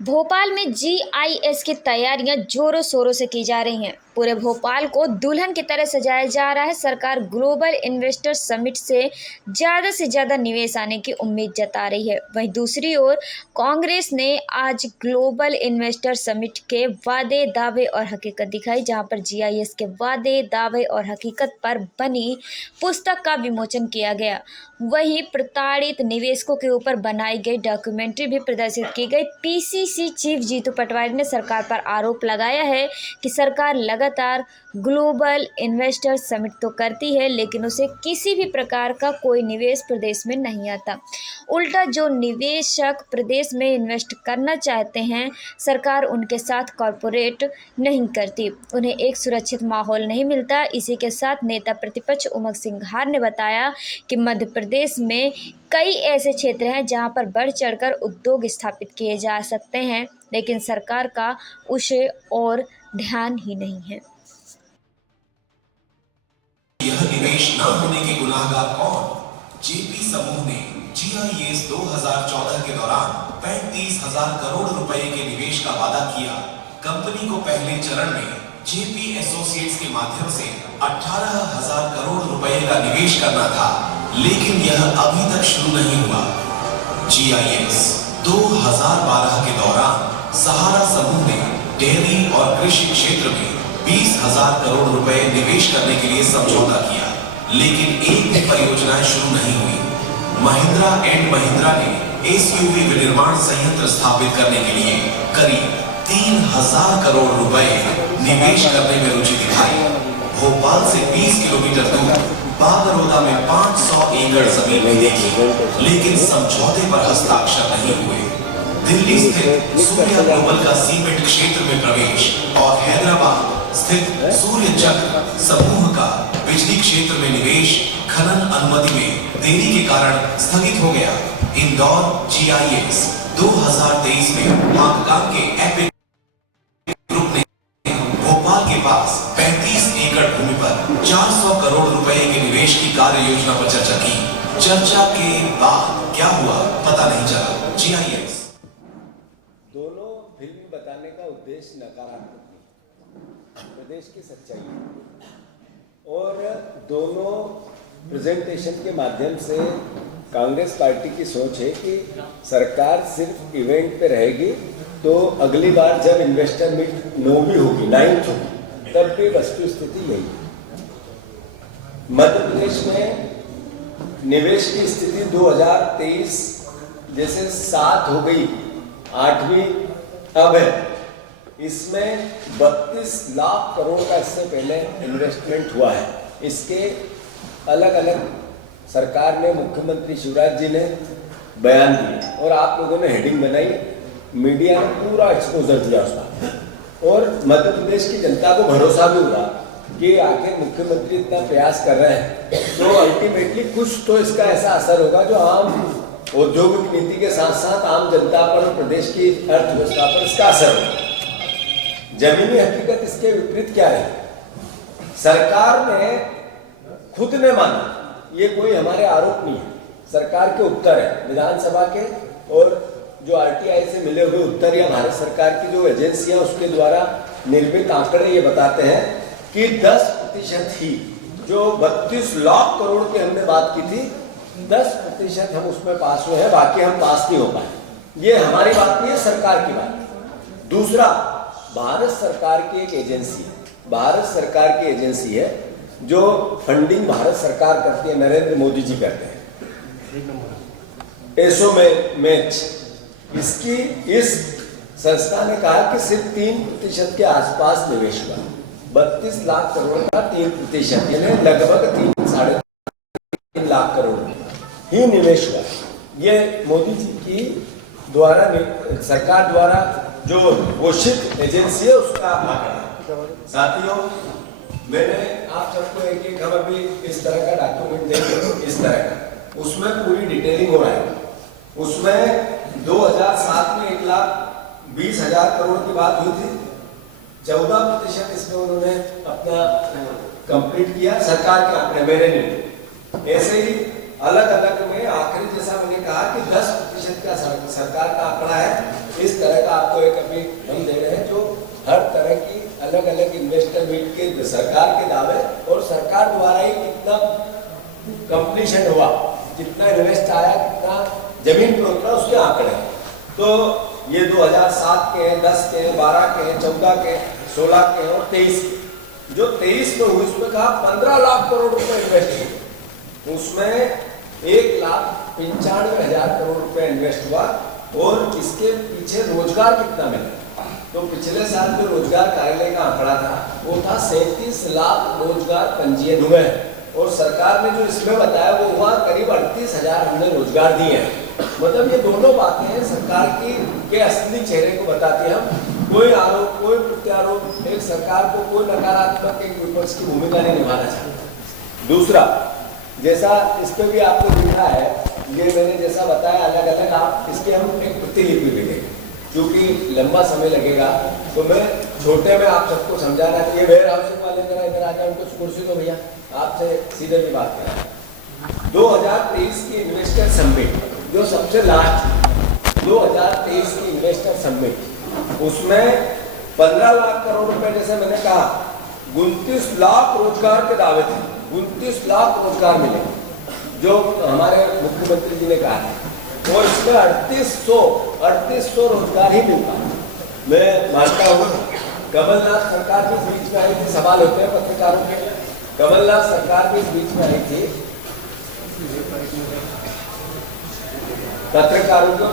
भोपाल में जीआईएस की तैयारियां जोरों शोरों से की जा रही हैं। पूरे भोपाल को दुल्हन की तरह सजाया जा रहा है। सरकार ग्लोबल इन्वेस्टर समिट से ज़्यादा निवेश आने की उम्मीद जता रही है। वहीं दूसरी ओर कांग्रेस ने आज ग्लोबल इन्वेस्टर समिट के वादे दावे और हकीकत दिखाई, जहां पर जीआईएस के वादे दावे और हकीकत पर बनी पुस्तक का विमोचन किया गया। वहीं प्रताड़ित निवेशकों के ऊपर बनाई गई डॉक्यूमेंट्री भी प्रदर्शित की गई। पीसीसी चीफ जीतू पटवारी ने सरकार पर आरोप लगाया है कि सरकार लगातार ग्लोबल इन्वेस्टर समिट तो करती है, लेकिन उसे किसी भी प्रकार का कोई निवेश प्रदेश में नहीं आता। उल्टा जो निवेशक प्रदेश में इन्वेस्ट करना चाहते हैं, सरकार उनके साथ कॉरपोरेट नहीं करती, उन्हें एक सुरक्षित माहौल नहीं मिलता। इसी के साथ नेता प्रतिपक्ष उमंग सिंघार ने बताया कि मध्य प्रदेश में कई ऐसे क्षेत्र हैं जहां पर बढ़ चढ़कर उद्योग स्थापित किए जा सकते हैं, लेकिन सरकार का उसे और ध्यान ही नहीं है। यह निवेश न होने के गुनाहगार कौन? जेपी समूह ने जीआईएस 2014 के दौरान 35,000 करोड़ रुपए के निवेश का वादा किया। कंपनी को पहले चरण में जेपी एसोसिएट्स के माध्यम से 18,000 करोड़ रुपए का निवेश करना था, लेकिन यह अभी तक शुरू नहीं हुआ। जीआईएस 2012 के दौरान सहारा समूह ने डेयरी और कृषि क्षेत्र में 20,000 करोड़ रुपए निवेश करने के लिए समझौता किया, लेकिन एक भी परियोजनाएं शुरू नहीं हुई। महिंद्रा एंड महिंद्रा ने एसयूवी विनिर्माण संयंत्र स्थापित करने के लिए करीब 3,000 करोड़ रुपए निवेश करने में रुचि दिखाई। भोपाल से 20 किलोमीटर दूर बागरोदा में 500 एकड़ जमीन भी देखी, लेकिन समझौते पर हस्ताक्षर नहीं हुए। दिल्ली स्थित सूर्या ग्लोबल का सीमेंट क्षेत्र में प्रवेश और हैदराबाद स्थित सूर्य चक्र समूह का बिजली क्षेत्र में निवेश खनन अनुमति में देरी के कारण स्थगित हो गया। इंदौर जीआईएस 2023 में हांगकांग के एपिक ग्रुप ने भोपाल के पास 35 एकड़ भूमि पर 400 करोड़ रुपए के निवेश की कार्य योजना पर चर्चा की। चर्चा के बाद क्या हुआ पता नहीं चला। जीआईएस दोनों फिल्म बताने का उद्देश्य नकारात्मक प्रदेश की सच्चाई है, और दोनों प्रेजेंटेशन के माध्यम से कांग्रेस पार्टी की सोच है कि सरकार सिर्फ इवेंट पे रहेगी, तो अगली बार जब इन्वेस्टर मीट 9वीं होगी, 9th होगी, तब भी वस्तु स्थिति यही है। मध्य प्रदेश में निवेश की स्थिति 2023 जैसे 7 हो गई, 8वीं अब है। इसमें 32 लाख करोड़ का इससे पहले इन्वेस्टमेंट हुआ है। इसके अलग अलग सरकार ने, मुख्यमंत्री शिवराज जी ने बयान दिए और आप लोगों ने हेडिंग बनाई, मीडिया ने पूरा एक्सपोजर दिया उसका, और मध्य प्रदेश की जनता को भरोसा भी हुआ कि आखिर मुख्यमंत्री इतना प्रयास कर रहे हैं, तो अल्टीमेटली कुछ तो इसका ऐसा असर होगा जो आम औद्योगिक नीति के साथ साथ आम जनता पर और प्रदेश की अर्थव्यवस्था पर इसका असर होगा। जमीनी हकीकत इसके विपरीत क्या है? सरकार ने खुद ने माना, ये कोई हमारे आरोप नहीं है, सरकार के उत्तर है विधानसभा के, और जो आरटीआई से मिले हुए उत्तर या भारत सरकार की जो एजेंसियां उसके द्वारा निर्मित आंकड़े ये बताते हैं कि 10% ही, जो 32 लाख करोड़ की हमने बात की थी, 10% हम उसमें पास हुए हैं, बाकी हम पास नहीं हो पाए। ये हमारी बात नहीं है, सरकार की बात है। दूसरा, भारत सरकार की एक एजेंसी, भारत सरकार की एजेंसी है जो फंडिंग भारत सरकार करती है, नरेंद्र मोदी जी करते हैं, एसोमेच। इसकी इस संस्था ने कहा कि सिर्फ 3% के आसपास निवेश हुआ। 32 लाख करोड़ का 3%, यानी लगभग 3-3.5 लाख करोड़ ही निवेश हुआ। ये मोदी जी की द्वारा, सरकार द्वारा जो घोषित एजेंसी है उसका आंकड़ा। साथियों, मैंने आप सबको एक हम अभी इस तरह का डॉक्यूमेंट देंगे, इस तरह का, उसमें पूरी डिटेलिंग हो रहा है। उसमें 2007 में 1,20,000 करोड़ की बात हुई थी, 14% इसमें उन्होंने अपना कंप्लीट किया, सरकार के आंकड़े, मेरे नहीं। ऐसे ही अलग अलग में आखिरी जैसा मैंने कहा कि 10% का सरकार का आंकड़ा है, इस तरह का आपको एक अभी हम दे रहे हैं जो हर तरह की अलग अलग इन्वेस्टर मीट के सरकार के दावे और सरकार द्वारा ही कितना कंप्लीशन हुआ, कितना इन्वेस्ट आया, कितना जमीन पर उतरा, उसके आंकड़े। तो ये 2007 के हैं, 10 के हैं, 12 के हैं, 14 के, 16 के और 23 के। जो 23 में हुई उसमें कहा 15 लाख करोड़ रुपए इन्वेस्ट हुए, उसमें 1,95,000 करोड़ रुपए इन्वेस्ट हुआ। और इसके पीछे रोजगार कितना मिला, तो पिछले साल जो रोजगार कार्यालय का आंकड़ा था वो था 37 लाख रोजगार पंजीयन हुए हैं। और सरकार ने जो इसमें बताया वो हुआ करीब 38,000 हमने रोजगार दिए हैं। मतलब ये दोनों बातें सरकार की के असली चेहरे को बताती है। हम कोई आरोप, कोई प्रत्यारोप, एक सरकार को कोई नकारात्मक एक विपक्ष की भूमिका नहीं निभाना चाहता। दूसरा, जैसा इस पे भी आपको दिखा है, ये मैंने जैसा बताया अलग अलग, आप इसकी हम एक प्रतिलिपि भी देंगे, क्योंकि लंबा समय लगेगा तो मैं छोटे में आप सबको समझाना कि ये वेयर हाउसिंग वाले जरा इधर आ जाए, उनको कुर्सी दो भैया, आपसे सीधे भी बात करें। 2023 की इन्वेस्टर समिट जो सबसे लास्ट 2023 की इन्वेस्टर समिट, उसमें 15 लाख करोड़ रुपए, जैसे मैंने कहा 29 लाख रोजगार के दावे थे, 29 लाख रोजगार मिले जो हमारे मुख्यमंत्री जी ने कहा है। और इसमें 3800 रोजगार ही मिल पाए। मैं मानता हूँ कमलनाथ सरकार भी बीच में आई थी, सवाल होते हैं पत्रकारों के, कमलनाथ सरकार भी बीच में आई थी, पत्रकारों को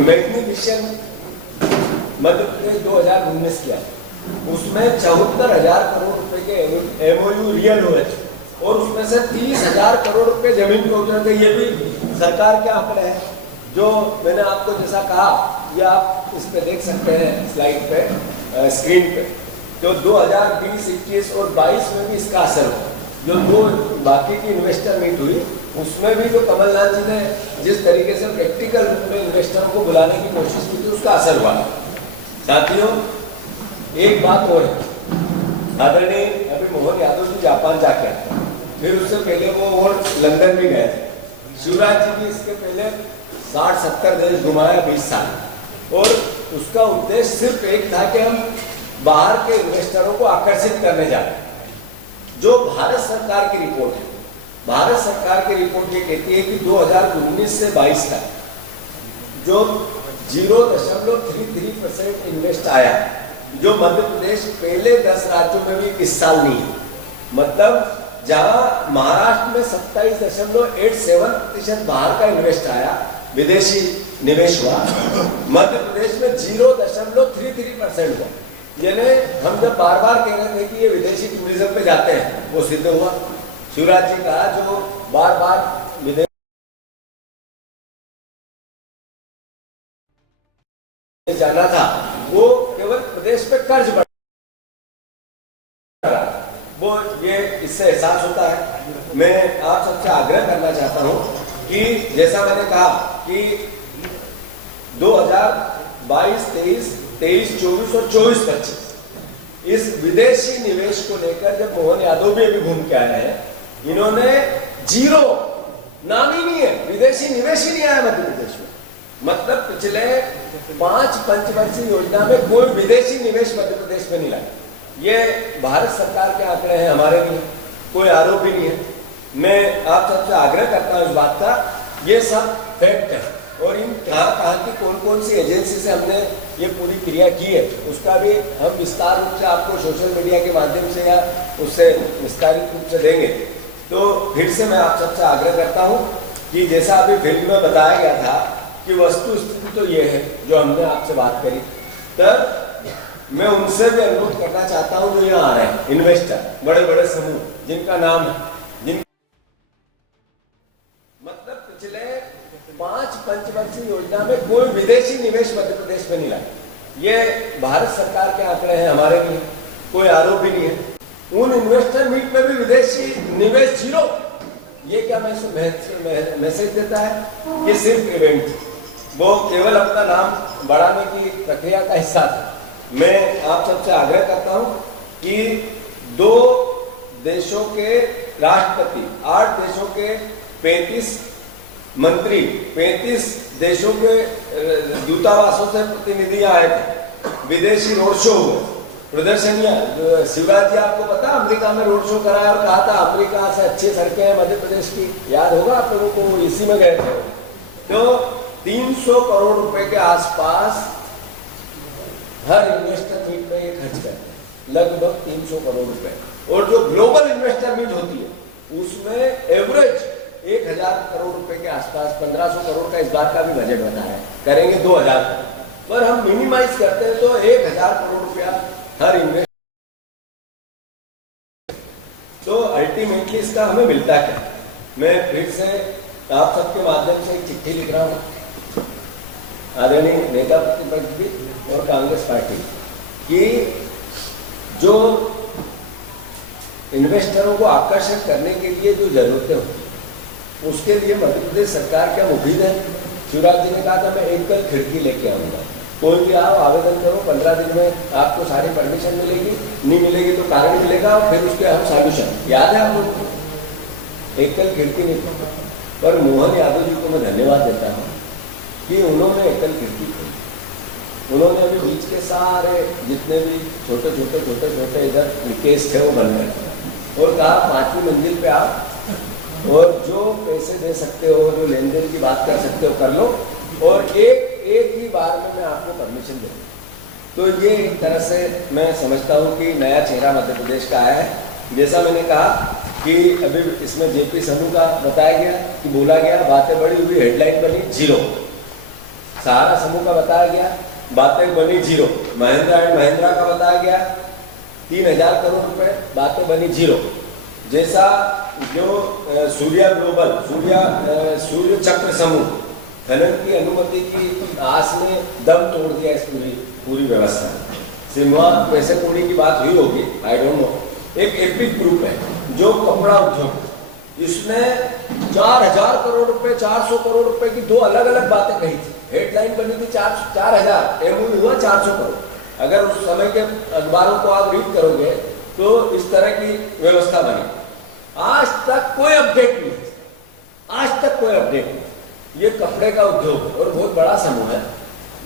मैग्निफिसेंट मध्य प्रदेश 2019 किया, उसमें 74,000 करोड़ रुपए के एमओयू रियल हुए और उसमें से 30,000 करोड़ रुपए जमीन पे उतरे थे। ये भी सरकार के आंकड़े हैं जो मैंने आपको जैसा कहा, ये आप इस पे देख सकते हैं स्लाइड पे, स्क्रीन पे। तो 2020, 21 और 22 में भी इसका असर हुआ। जो दो बाकी की इन्वेस्टर मीट हुई उसमें भी जो कमलनाथ जी ने जिस तरीके से प्रैक्टिकल रूप में इन्वेस्टरों को बुलाने की कोशिश की थी उसका असर हुआ। साथियों, एक बात और है, आदरणीय अभी मोहन यादव जी जापान जाके आए, फिर उससे पहले वो और लंदन भी गए थे। शिवराज जी भी इसके पहले 60-70 देश घुमाया 20 साल, और उसका उद्देश्य सिर्फ एक था कि हम बाहर के इन्वेस्टरों को आकर्षित करने जा रहे हैं। जो भारत सरकार की रिपोर्ट है, भारत सरकार की रिपोर्ट ये कहती है कि 2019 से 22 तक जो 0.33% इन्वेस्ट आया, जो मध्य प्रदेश पहले 10 राज्यों में भी इस साल नहीं है। मतलब जहां महाराष्ट्र में 27.87% बाहर का इन्वेस्ट आया, विदेशी निवेश हुआ, मध्य प्रदेश में 0.33% हुआ। यानी हम जब बार बार कह रहे थे कि ये विदेशी टूरिज्म पे जाते हैं, वो सिद्ध हुआ। शिवराज जी कहा जो बार बार विदेश जाना था वो केवल प्रदेश पे कर्ज बढ़ रहा, वो ये इससे एहसास होता है। मैं आप सबसे आग्रह करना चाहता हूं कि जैसा मैंने कहा कि 2022, 23, 24 और 24-25 इस विदेशी निवेश को लेकर जब मोहन यादव भी अभी घूम के आए हैं, इन्होंने जीरो, नाम ही नहीं है, विदेशी निवेश ही नहीं आया मध्य प्रदेश में। मतलब पिछले 5 पंचवर्षीय योजना में कोई विदेशी निवेश मध्य प्रदेश में नहीं लाया। ये भारत सरकार के आंकड़े हैं, हमारे नहीं, कोई आरोप भी नहीं है। मैं आप सबसे आग्रह करता हूं इस बात का, ये सब फैक्ट है। और इन कहाँ की कौन कौन सी एजेंसी से हमने ये पूरी क्रिया की है उसका भी हम विस्तार रूप से आपको सोशल मीडिया के माध्यम से या उससे विस्तारित रूप से देंगे। तो फिर से मैं आप सबसे आग्रह करता हूँ कि जैसा अभी फिल्म में बताया गया था कि वस्तु स्थिति तो ये है जो हमने आपसे बात करी, तब मैं उनसे भी अनुरोध करना चाहता हूँ जो यहाँ आ रहे हैं इन्वेस्टर, बड़े बड़े समूह जिनका नाम है, मतलब पिछले 5 पंचवर्षीय योजना में कोई विदेशी निवेश मध्य प्रदेश में नहीं लाया। ये भारत सरकार के आंकड़े हैं, हमारे नहीं, कोई आरोप भी नहीं है। उन इन्वेस्टर मीट में भी विदेशी निवेश जीरो। ये क्या मैसेज देता है कि सिर्फ इवेंट, वो केवल अपना नाम बढ़ाने की प्रक्रिया का हिस्सा था। मैं आप सबसे आग्रह करता हूं कि 2 देशों के राष्ट्रपति, 8 देशों के 35 मंत्री, 35 देशों के दूतावासों से प्रतिनिधि आए थे, विदेशी रोड शो हुए, प्रदर्शनियां। शिवराज जी आपको पता अमेरिका में रोड शो कराया और कहा था अमेरिका से अच्छी सड़कें हैं मध्य प्रदेश की, याद होगा आप लोगों को, इसी में गए थे। तो 300 करोड़ रुपए के आसपास हर इन्वेस्टर मीट में ये खर्च करते हैं, लगभग 300 करोड़ रुपए। और जो ग्लोबल इन्वेस्टर मीट होती है उसमें एवरेज 1000 करोड़ रुपए के आसपास, 1500 करोड़ का इस बार का भी बजट बना है, करेंगे 2000 पर हम मिनिमाइज करते हैं तो 1000 करोड़ रुपया हर इन्वेस्ट। तो अल्टीमेटली इसका हमें मिलता क्या? मैं फिर से आप सबके माध्यम से एक चिट्ठी लिख रहा हूं आदरणीय नेता प्रतिपक्ष भी और कांग्रेस पार्टी कि जो इन्वेस्टरों को आकर्षित करने के लिए जो जरूरतें होती उसके लिए मध्य प्रदेश सरकार क्या मुफीद है। शिवराज जी ने कहा था मैं एक कल खिड़की लेके आऊंगा, कोई भी आओ आवेदन करो, 15 दिन में आपको सारी परमिशन मिलेगी, नहीं मिलेगी तो कारण मिलेगा और फिर उसके हम सॉल्यूशन। याद है आप लोगों को? एक कल खिड़की नहीं, पर मोहन यादव जी को मैं धन्यवाद देता हूँ कि उन्होंने एकल खिड़की खोली। उन्होंने अभी बीच के सारे जितने भी छोटे छोटे इधर केस थे वो बंद कर दिए और कहा 5वीं मंजिल पे आओ और जो पैसे दे सकते हो, जो लेन देन की बात कर सकते हो कर लो और एक ही बार में मैं आपको परमिशन दूँ। तो ये एक तरह से मैं समझता हूँ कि नया चेहरा मध्य प्रदेश का आया है। जैसा मैंने कहा कि अभी इसमें जेपी समूह का बताया गया कि बोला गया, बातें बड़ी हुई, हेडलाइन बनी 0। सहारा समूह का बताया गया, बातें बनी 0। महिंद्रा एंड महिंद्रा का बताया गया 3000 करोड़ रुपए, बातें बनी 0। जैसा जो सूर्या ग्लोबल, सूर्य चक्र समूह खनन की अनुमति की आस में दम तोड़ दिया इस पूरी व्यवस्था। सिम्हा पैसे कौड़ी की बात हुई होगी, आई डोंट नो। एक एपिक ग्रुप है जो कपड़ा उद्योग, इसमें 4000 करोड़ रुपए, 400 करोड़ रुपए की 2 अलग अलग बातें कही थी। हेडलाइन बनी थी 4000, एमओयू हुआ 400 करोड़। अगर उस समय के अखबारों को आप रीड करोगे तो इस तरह की व्यवस्था बनी। आज तक कोई अपडेट नहीं, आज तक कोई अपडेट नहीं। ये कपड़े का उद्योग और बहुत बड़ा समूह है।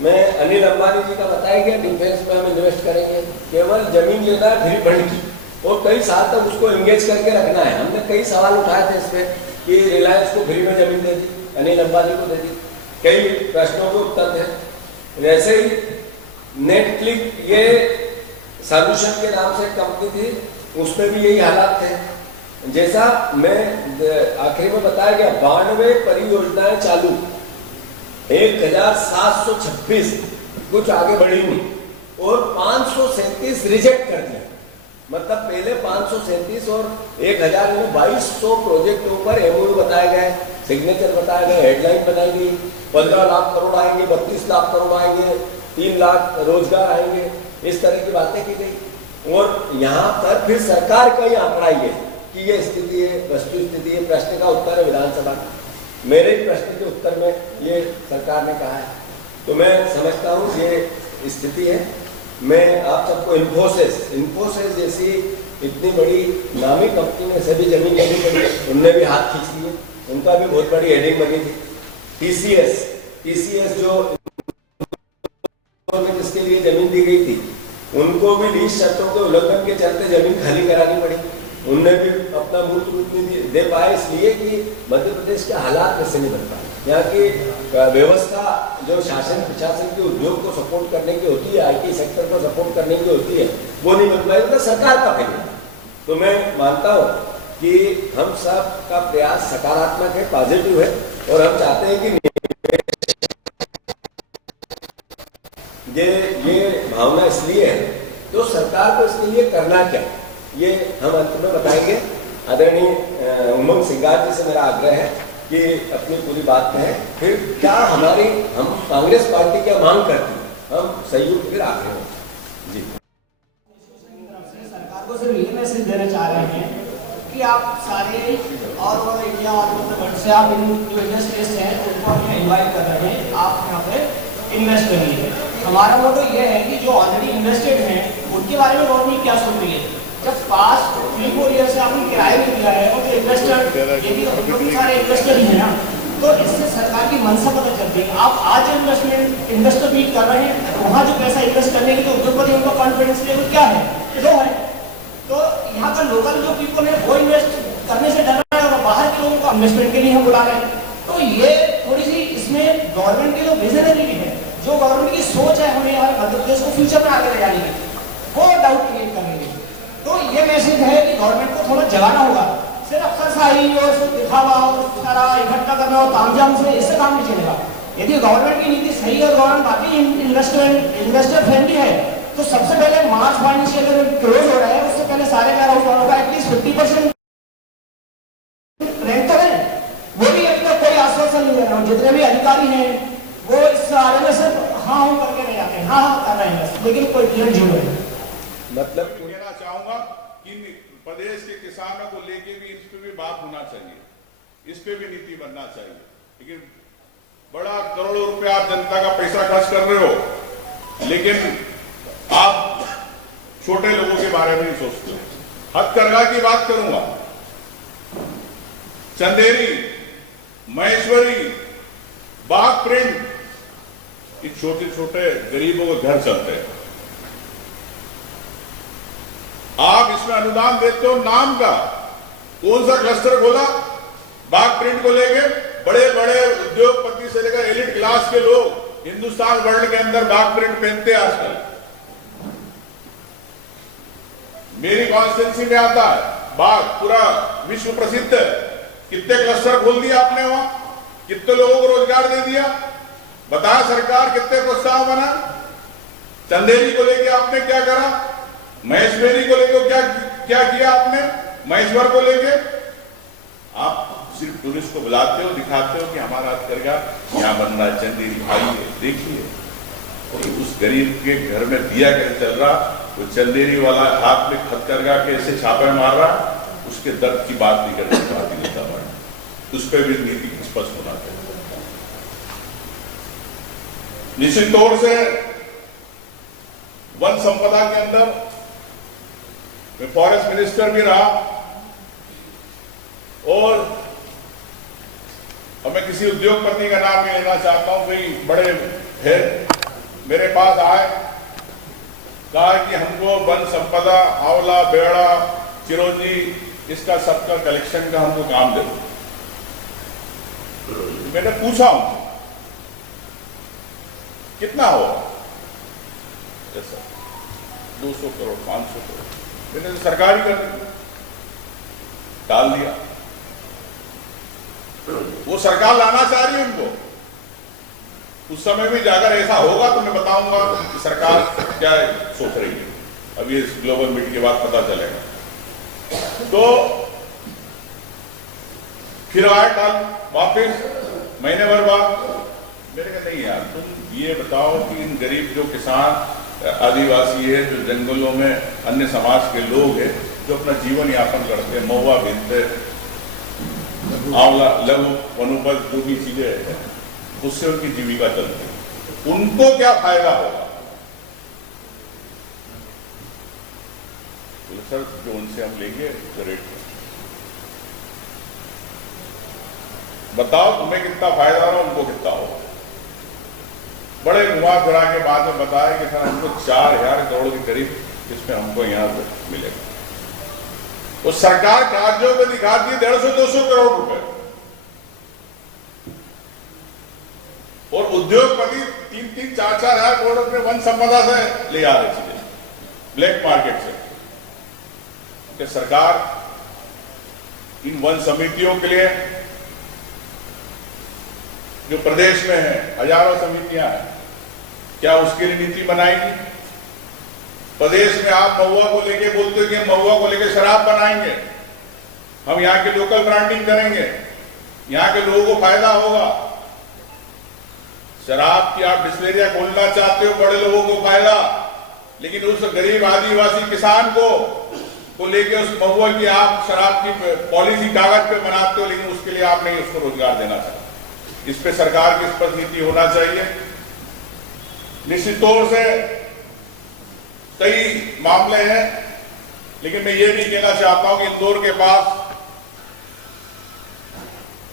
मैं अनिल अंबानी जी का बताया गया, डिफेंस में हम इन्वेस्ट करेंगे, केवल जमीन लेना है फ्री फंड की और कई साल तक उसको एंगेज करके रखना है। हमने कई सवाल उठाए थे इसमें कि रिलायंस को फ्री में जमीन दे दी, अनिल अंबानी को दे दी, कई प्रश्नों के उत्तर थे। वैसे ही नेटक्लिक ये सॉल्यूशन के नाम से कंपनी थी, उसमें भी यही हालात थे। जैसा मैं आखिरी में बताया गया 92 परियोजनाएं चालू, 1726 कुछ आगे बढ़ी नहीं और 537 रिजेक्ट कर दिया। मतलब पहले 537 और 2200 प्रोजेक्टों पर एमओयू बताए गए, सिग्नेचर बताए गए, हेडलाइन बनाई गई, 15 लाख करोड़ आएंगे, 32 लाख करोड़ आएंगे, 3 लाख रोजगार आएंगे, इस तरह की बातें की गई। और यहाँ पर फिर सरकार का ही आंकड़ा ये कि ये स्थिति है, वस्तु स्थिति है। प्रश्न का उत्तर है विधानसभा, मेरे प्रश्न के उत्तर में ये सरकार ने कहा है। तो मैं समझता हूँ ये स्थिति है। मैं आप सबको इन्फोसिस जैसी इतनी बड़ी नामी कंपनी ने सभी जमीन लेनी पड़ी, उनने भी हाथ खींच लिए, उनका भी बहुत बड़ी हेडिंग बनी थी। टीसीएस जो जिसके लिए जमीन दी गई थी, उनको भी लीज शर्तों के उल्लंघन के चलते जमीन खाली करानी पड़ी, उनने भी अपना मूल रूप नहीं दे पाए, इसलिए कि मध्य प्रदेश के हालात कैसे नहीं बन पाए। यहाँ की व्यवस्था जो शासन प्रशासन के उद्योग को सपोर्ट करने की होती है, आईटी सेक्टर को सपोर्ट करने की होती है, वो नहीं बन पाई, मतलब सरकार का फेलियर। तो मैं मानता हूँ कि हम सब का प्रयास सकारात्मक है, पॉजिटिव है और हम चाहते हैं कि ये भावना इसलिए है तो सरकार को इसके लिए करना क्या, ये हम अंत में बताएंगे। आदरणीय उमंग सिंगार जी से मेरा आग्रह है कि अपनी पूरी बात कहें, फिर क्या हम कांग्रेस पार्टी क्या मांग करती है, हम सहयोग फिर आगे हैं जी। सरकार को सिर्फ ये मैसेज देना चाह रहे हैं कि आप सारे और इंडिया और वर्ल्ड से आप इन जो इंडस्ट्रीज हैं उनको हम इन्वाइट कर रहे हैं, आप यहाँ पे इन्वेस्ट करिए। हमारा मोटो ये है कि जो ऑलरेडी इन्वेस्टेड हैं उनके बारे में गवर्नमेंट क्या सोच रही है। जब पास्ट 3-4 ईयर से आपने किराए में दिया है और जो इन्वेस्टर, ये भी सारे इन्वेस्टर ही है ना, तो इससे मंशा पता चलती है। आप आज इन्वेस्टर मीट कर रहे हैं, वहाँ जो पैसा इन्वेस्ट करने की तो उद्योगपति उनका कॉन्फिडेंस लेवल क्या है, लो है। तो यहाँ का लोकल जो पीपल है वो इन्वेस्ट करने से डर रहा है और बाहर के लोगों को इन्वेस्टमेंट के लिए हम बुला रहे हैं। तो ये थोड़ी सी इसमें गवर्नमेंट की जो विजनरी है, जो गवर्नमेंट की सोच है हमें हमारे मध्य प्रदेश को फ्यूचर में आगे ले जाने की, वो डाउट क्रिएट करने की। तो ये मैसेज है कि गवर्नमेंट को थोड़ा जगाना होगा। सिर्फ अफसरशाही और दिखावा और सारा इकट्ठा करना और तामझाम से इससे काम नहीं चलेगा। यदि गवर्नमेंट की नीति सही है और गवर्नमेंट बाकी इन्वेस्टर फ्रेंडली है, तो सबसे पहले मार्च फाइनेंशियल ईयर क्लोज हो रहा है, उससे पहले सारे वेयर हाउस वालों का एटलीस्ट 50% रैंक तो है। वो भी अभी तक कोई आश्वासन नहीं दे रहा हूँ। जितने भी अधिकारी हैं वो इस बारे में सिर्फ हाँ हाँ करके नहीं आते हैं, हाँ हाँ कर रहे हैं, लेकिन कोई क्लियर जीरो है। मतलब कहना चाहूंगा कि प्रदेश के किसानों को लेके भी इस पे भी बात होना चाहिए, इस पे भी नीति बनना चाहिए। लेकिन बड़ा करोड़ों रुपए आप जनता का पैसा खर्च कर रहे हो, लेकिन आप छोटे लोगों के बारे में नहीं सोचते। हथकरघा की बात करूंगा, चंदेरी, महेश्वरी, बाघ प्रिंट, ये छोटे छोटे गरीबों के घर चलते हैं। आप इसमें अनुदान देते हो नाम का, कौन सा क्लस्टर खोला बाघ प्रिंट को लेके? बड़े बड़े उद्योगपति से लेकर एलिट क्लास के लोग हिंदुस्तान वर्ल्ड के अंदर बाघ प्रिंट पहनते हैं आजकल। मेरी कॉन्स्टिट्यूंसी में आता है बाघ, पूरा विश्व प्रसिद्ध है। कितने क्लस्टर खोल दिया आपने वहां, कितने लोगों को रोजगार दे दिया, बताया सरकार कितने प्रोत्साहन बना। चंदेरी को लेके आपने क्या करा, महेश्वरी को लेके क्या किया आपने, महेश्वर को लेके आप सिर्फ टूरिस्ट को बुलाते हो, दिखाते हो कि हमारा हथकरघा यहाँ बन रहा है, चंदेरी भाई है, देखिए। तो उस गरीब के घर में दिया कैसे चल रहा, वो चंदेरी वाला हाथ में हथकरघा कैसे छापे मार रहा, उसके दर्द की बात नहीं करने की बात नहीं करता। उस पर भी नीति स्पष्ट होना चाहिए। निश्चित तौर से वन संपदा के अंदर मैं फॉरेस्ट मिनिस्टर भी रहा, और अब मैं किसी उद्योगपति का नाम नहीं लेना चाहता हूं, भाई बड़े फिर मेरे पास आए, कहा कि हमको वन संपदा, आंवला, बेड़ा, चिरौंजी, इसका सबका कलेक्शन का हमको काम दे दो। मैंने पूछा हूं कितना हो, जैसा 200 करोड़ 500 करोड़, मैंने तो सरकार ही कर दी, डाल दिया। वो सरकार लाना चाह रही है उनको। उस समय भी जाकर ऐसा होगा तो मैं बताऊंगा कि सरकार क्या सोच रही है। अभी इस ग्लोबल मीट के बाद पता चलेगा। तो फिर आए कल वापिस महीने भर बाद, मेरे कहा नहीं यार, तुम ये बताओ कि इन गरीब जो किसान आदिवासी है, जो जंगलों में अन्य समाज के लोग हैं, जो अपना जीवन यापन करते हैं, महुआ बीनते, आंवला, लघु वनोपज जो भी चीजें हैं, उससे उनकी जीविका चलती है, उनको क्या फायदा होगा? तो सर जो उनसे हम लेंगे तो रेट बताओ तुम्हें कितना फायदा हो, उनको कितना होगा। बड़े घुमा फिरा के बाद में बताया कि सर हमको 4000 करोड़ के करीब इसमें हमको यहाँ पे मिलेगा। तो सरकार राज्यों में दिखाती है 150-200 करोड़ रुपए, और उद्योगपति 3-4 हजार करोड़ रुपए वन संपदा से ले आ रही चीजें ब्लैक मार्केट से। कि सरकार इन वन समितियों के लिए, जो प्रदेश में है हजारों समितियां हैं, क्या उसके लिए नीति बनाएगी? प्रदेश में आप महुआ को लेके बोलते हो कि महुआ को लेके शराब बनाएंगे, हम यहाँ के लोकल ब्रांडिंग करेंगे, यहाँ के लोगों को फायदा होगा। शराब की आप डिस्टिलरियां खोलना चाहते हो, बड़े लोगों को फायदा, लेकिन उस गरीब आदिवासी किसान को लेके उस महुआ की आप शराब की पॉलिसी कागज पे बनाते हो, लेकिन उसके लिए आप नहीं उसको रोजगार देना चाहते। इस पे सरकार की स्पष्ट नीति होना चाहिए। निश्चित तौर से कई मामले हैं, लेकिन मैं ये भी कहना चाहता हूं कि इंदौर के पास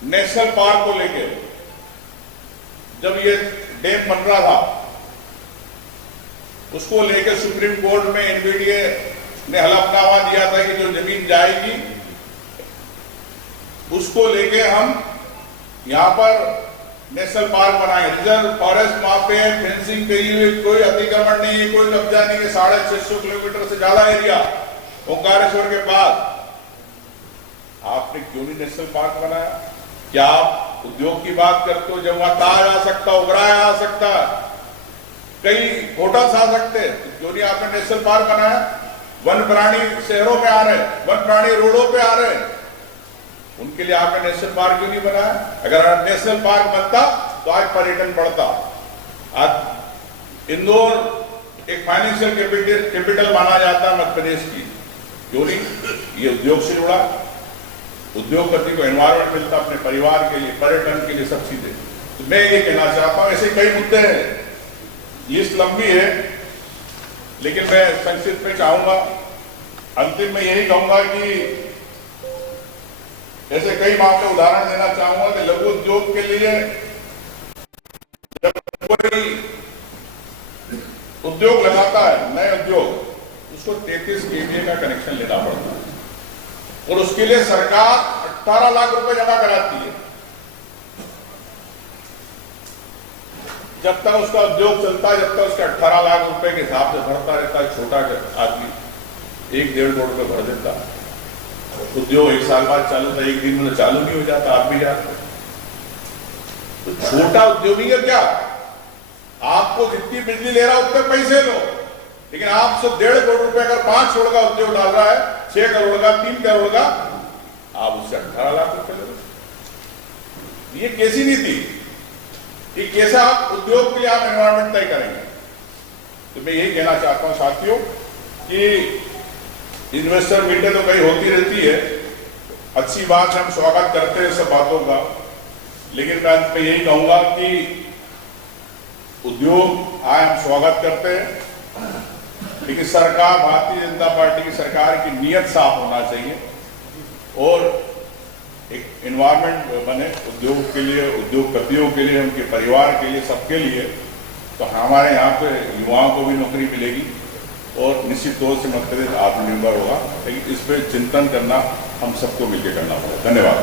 नेशनल पार्क को लेकर जब ये डैम बन रहा था, उसको लेकर सुप्रीम कोर्ट में एनबीडीए ने हलफनामा दिया था कि जो जमीन जाएगी उसको लेके हम यहां पर नेशनल पार्क बनाए। रिजर्व फॉरेस्ट वहां पे फेंसिंग कही हुई, कोई अतिक्रमण नहीं है, कोई कब्जा नहीं है। 650 किलोमीटर से ज्यादा एरिया ओंकारेश्वर के पास। आपने क्यों नहीं नेशनल पार्क बनाया? क्या आप उद्योग की बात करते हो? जब वहां ताज आ सकता, उबराया आ सकता, कई होटल्स आ सकते, तो क्यों नहीं आपने नेशनल पार्क बनाया? वन प्राणी शहरों में आ रहे, वन प्राणी रोडों पे आ रहे, उनके लिए आपने नेशनल पार्क क्यों नहीं बनाया? अगर नेशनल पार्क बनता तो आज पर्यटन बढ़ता। आज इंदौर एक फाइनेंशियल कैपिटल माना जाता है मध्य प्रदेश की, क्यों नहीं? ये उद्योग से जुड़ा, उद्योगपति को एनवायरमेंट मिलता अपने परिवार के लिए, पर्यटन के लिए, सब चीजें। तो मैं ये कहना चाहता हूं, ऐसे कई मुद्दे हैं, लिस्ट लंबी है, लेकिन मैं संक्षिप्त में चाहूंगा, अंतिम में यही कहूंगा कि ऐसे कई मामले उदाहरण देना चाहूंगा कि लघु उद्योग के लिए जब कोई उद्योग लगाता है, नए उद्योग, उसको 33 kVA का कनेक्शन लेना पड़ता है और उसके लिए सरकार 18 लाख रुपए जमा कराती है। जब तक उसका उद्योग चलता है, जब तक उसका 18 लाख रुपए के हिसाब से भरता रहता है, छोटा आदमी 1-1.5 करोड़ रुपए भर देता। उद्योग 1 साल बाद चालू था, एक दिन में चालू नहीं हो जाता, आप भी जानते। तो छोटा उद्योगी का क्या, आपको जितनी बिजली ले रहा है उतने पैसे लो, लेकिन आप सिर्फ 1.5 करोड़ रुपए अगर 5 करोड़ का उद्योग डाल रहा है, 6 करोड़ का, 3 करोड़ का, आप उससे 18 लाख रुपए लो। ये कैसी नीति, ये कैसा आप उद्योग के लिए आप एनवायरमेंट तय करेंगे? तो मैं यही कहना चाहता हूं साथियों कि इन्वेस्टर मीटिंग तो कहीं होती रहती है, अच्छी बात है, हम स्वागत करते हैं सब बातों का, लेकिन मैं अंत में यही कहूंगा कि उद्योग आए, हम स्वागत करते हैं, लेकिन सरकार, भारतीय जनता पार्टी की सरकार की नीयत साफ होना चाहिए और एक एनवायरमेंट बने उद्योग के लिए, उद्योगपतियों के लिए, उनके परिवार के लिए, सबके लिए। तो हमारे यहाँ पे युवाओं को भी नौकरी मिलेगी और निश्चित तौर से मध्य प्रदेश आत्मनिर्भर होगा। लेकिन इस पर चिंतन करना हम सबको मिलकर करना होगा। धन्यवाद।